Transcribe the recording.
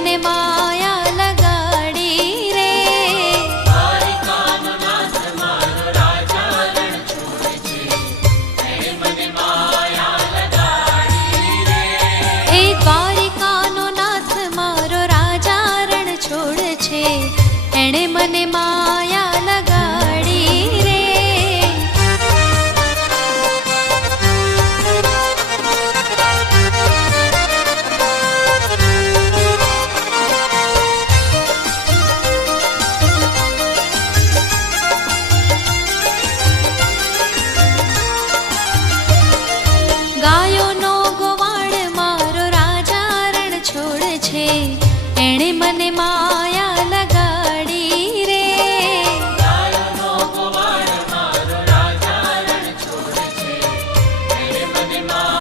મને માયા લગાડી રે. દ્વારિકાનો નાથ મારો રાજા રણ છોડે છે, એણે મને માયા લગાડી રે. એ દ્વારિકાનો નાથ મારો રાજા રણ છોડ છે, એણે મને માયા લગાડી રે. ગાયોનો